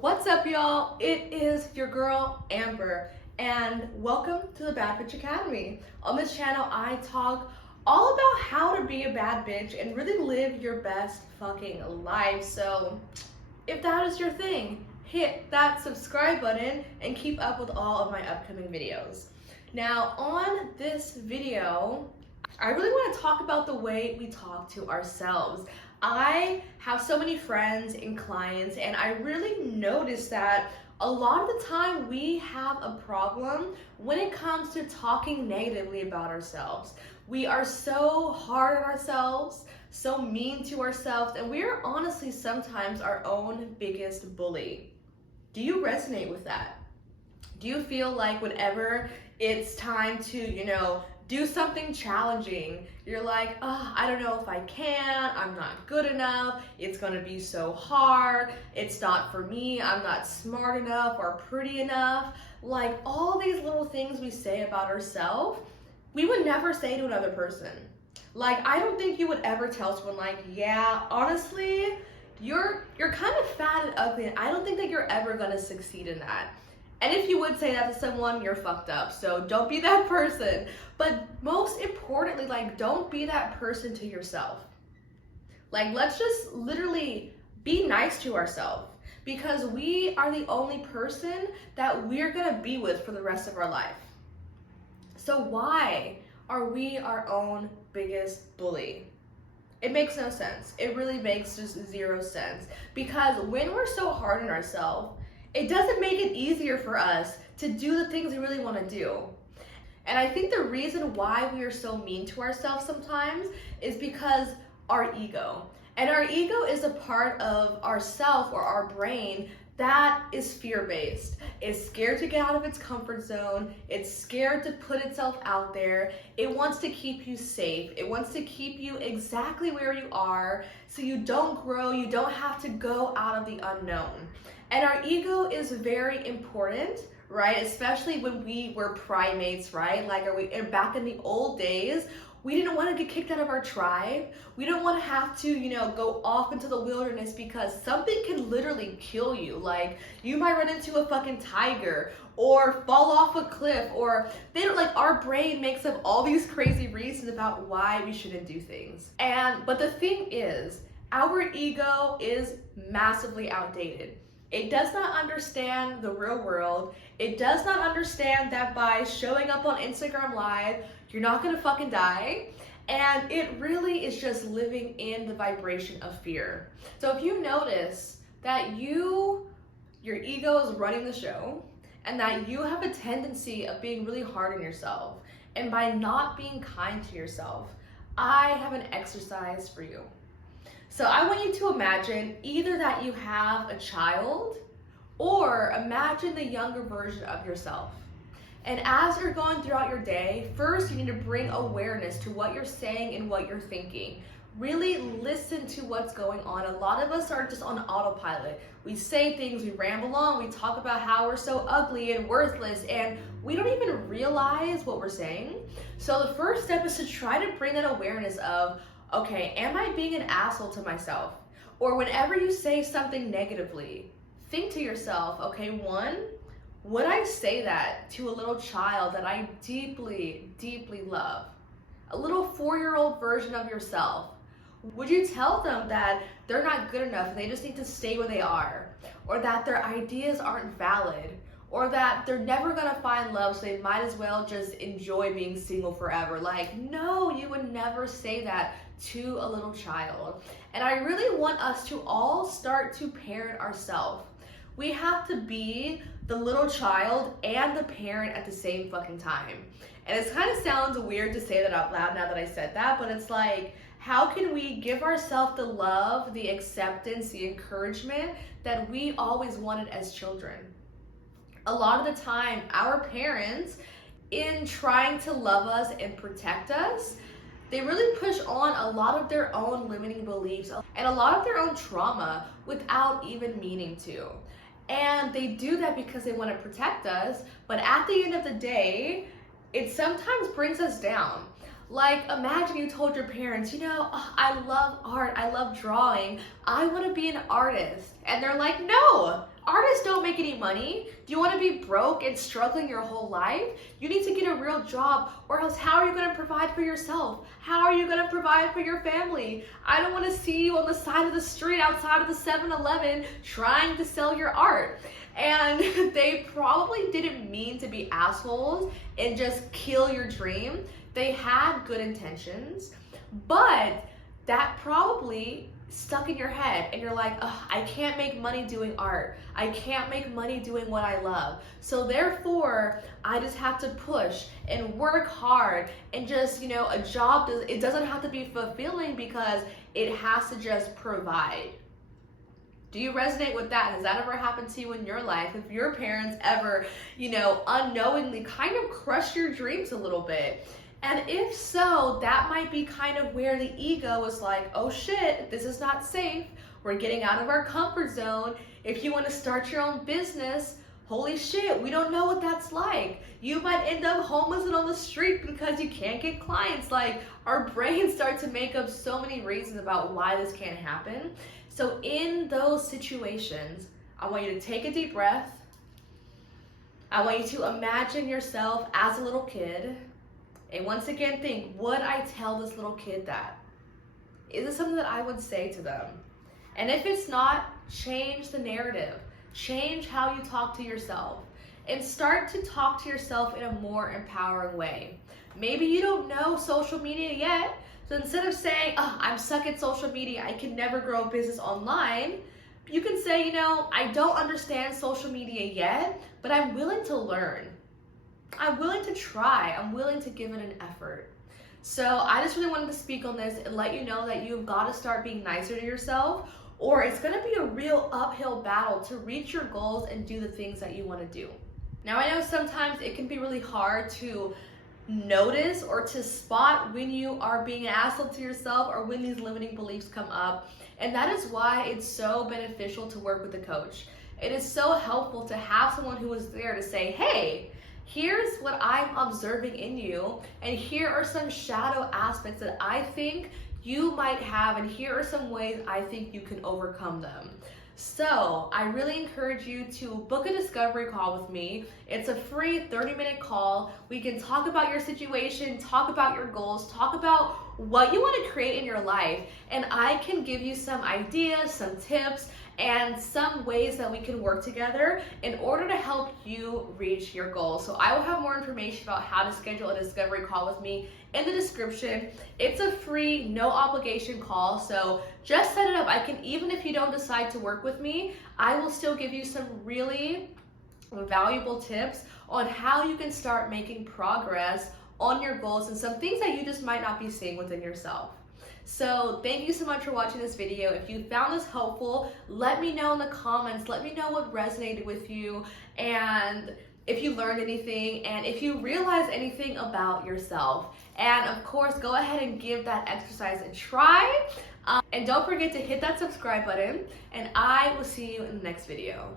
What's up, y'all? It is your girl, Amber, and welcome to the Bad Bitch Academy. On this channel, I talk all about how to be a bad bitch and really live your best fucking life. So, if that is your thing, hit that subscribe button and keep up with all of my upcoming videos. Now, on this video, I really want to talk about the way we talk to ourselves. I have so many friends and clients, and I really noticed that a lot of the time we have a problem when it comes to talking negatively about ourselves. We are so hard on ourselves, so mean to ourselves, and we are honestly sometimes our own biggest bully. Do you resonate with that? Do you feel like whenever it's time to, do something challenging, you're like, I don't know if I can, I'm not good enough, it's gonna be so hard, it's not for me, I'm not smart enough or pretty enough. Like all these little things we say about ourselves, we would never say to another person. Like, I don't think you would ever tell someone like, yeah, honestly, you're kind of fat and ugly, and I don't think that you're ever gonna succeed in that. And if you would say that to someone, you're fucked up. So don't be that person. But most importantly, don't be that person to yourself. Let's just literally be nice to ourselves, because we are the only person that we're gonna be with for the rest of our life. So why are we our own biggest bully? It makes no sense. It really makes just zero sense. Because when we're so hard on ourselves, it doesn't make it easier for us to do the things we really want to do. And I think the reason why we are so mean to ourselves sometimes is because our ego. And our ego is a part of ourself or our brain that is fear-based. It's scared to get out of its comfort zone. It's scared to put itself out there. It wants to keep you safe. It wants to keep you exactly where you are so you don't grow, you don't have to go out of the unknown. And our ego is very important, right? Especially when we were primates, right? Back in the old days, we didn't want to get kicked out of our tribe. We don't want to have to, go off into the wilderness because something can literally kill you. Like, you might run into a fucking tiger or fall off a cliff, or our brain makes up all these crazy reasons about why we shouldn't do things. But the thing is, our ego is massively outdated. It does not understand the real world. It does not understand that by showing up on Instagram Live, you're not gonna fucking die. And it really is just living in the vibration of fear. So if you notice that your ego is running the show, and that you have a tendency of being really hard on yourself, and by not being kind to yourself, I have an exercise for you. So I want you to imagine either that you have a child, or imagine the younger version of yourself. And as you're going throughout your day, first you need to bring awareness to what you're saying and what you're thinking. Really listen to what's going on. A lot of us are just on autopilot. We say things, we ramble on, we talk about how we're so ugly and worthless, and we don't even realize what we're saying. So the first step is to try to bring that awareness of, okay, am I being an asshole to myself? Or whenever you say something negatively, think to yourself, okay, one, would I say that to a little child that I deeply, deeply love? A little 4-year-old version of yourself. Would you tell them that they're not good enough and they just need to stay where they are? Or that their ideas aren't valid? Or that they're never gonna find love, so they might as well just enjoy being single forever? No, you would never say that to a little child. And I really want us to all start to parent ourselves. We have to be the little child and the parent at the same fucking time. And it kind of sounds weird to say that out loud now that I said that, but it's like, how can we give ourselves the love, the acceptance, the encouragement that we always wanted as children? A lot of the time, our parents, in trying to love us and protect us, they really push on a lot of their own limiting beliefs and a lot of their own trauma without even meaning to. And they do that because they want to protect us, but at the end of the day, it sometimes brings us down. Imagine you told your parents, I love art, I love drawing, I want to be an artist. And they're like, no, Artists don't make any money. Do you want to be broke and struggling your whole life? You need to get a real job, or else how are you going to provide for yourself? How are you going to provide for your family? I don't want to see you on the side of the street outside of the 7-Eleven trying to sell your art. And they probably didn't mean to be assholes and just kill your dream. They had good intentions, but that probably stuck in your head and you're like, ugh, I can't make money doing art. I can't make money doing what I love. So therefore, I just have to push and work hard and just, a job, it doesn't have to be fulfilling because it has to just provide. Do you resonate with that? Has that ever happened to you in your life? If your parents ever, unknowingly kind of crushed your dreams a little bit? And if so, that might be kind of where the ego is like, oh shit, this is not safe. We're getting out of our comfort zone. If you want to start your own business, holy shit, we don't know what that's like. You might end up homeless and on the street because you can't get clients. Like, our brains start to make up so many reasons about why this can't happen. So in those situations, I want you to take a deep breath. I want you to imagine yourself as a little kid. And once again, think, would I tell this little kid that? Is it something that I would say to them? And if it's not, change the narrative. Change how you talk to yourself. And start to talk to yourself in a more empowering way. Maybe you don't know social media yet. So instead of saying, oh, I'm stuck at social media, I can never grow a business online, you can say, I don't understand social media yet, but I'm willing to learn. I'm willing to try. I'm willing to give it an effort. So I just really wanted to speak on this and let you know that you've got to start being nicer to yourself, or it's going to be a real uphill battle to reach your goals and do the things that you want to do. Now, I know sometimes it can be really hard to notice or to spot when you are being an asshole to yourself or when these limiting beliefs come up. And that is why it's so beneficial to work with a coach. It is so helpful to have someone who is there to say, hey, here's what I'm observing in you, and here are some shadow aspects that I think you might have, and here are some ways I think you can overcome them. So I really encourage you to book a discovery call with me. It's a free 30-minute call. We can talk about your situation, talk about your goals, talk about what you want to create in your life, and I can give you some ideas, some tips, and some ways that we can work together in order to help you reach your goals. So I will have more information about how to schedule a discovery call with me in the description. It's a free, no obligation call, so just set it up. Even if you don't decide to work with me, I will still give you some really valuable tips on how you can start making progress on your goals and some things that you just might not be seeing within yourself. So thank you so much for watching this video. If you found this helpful, let me know in the comments. Let me know what resonated with you, and if you learned anything, and if you realized anything about yourself. And of course, go ahead and give that exercise a try. And don't forget to hit that subscribe button, and I will see you in the next video.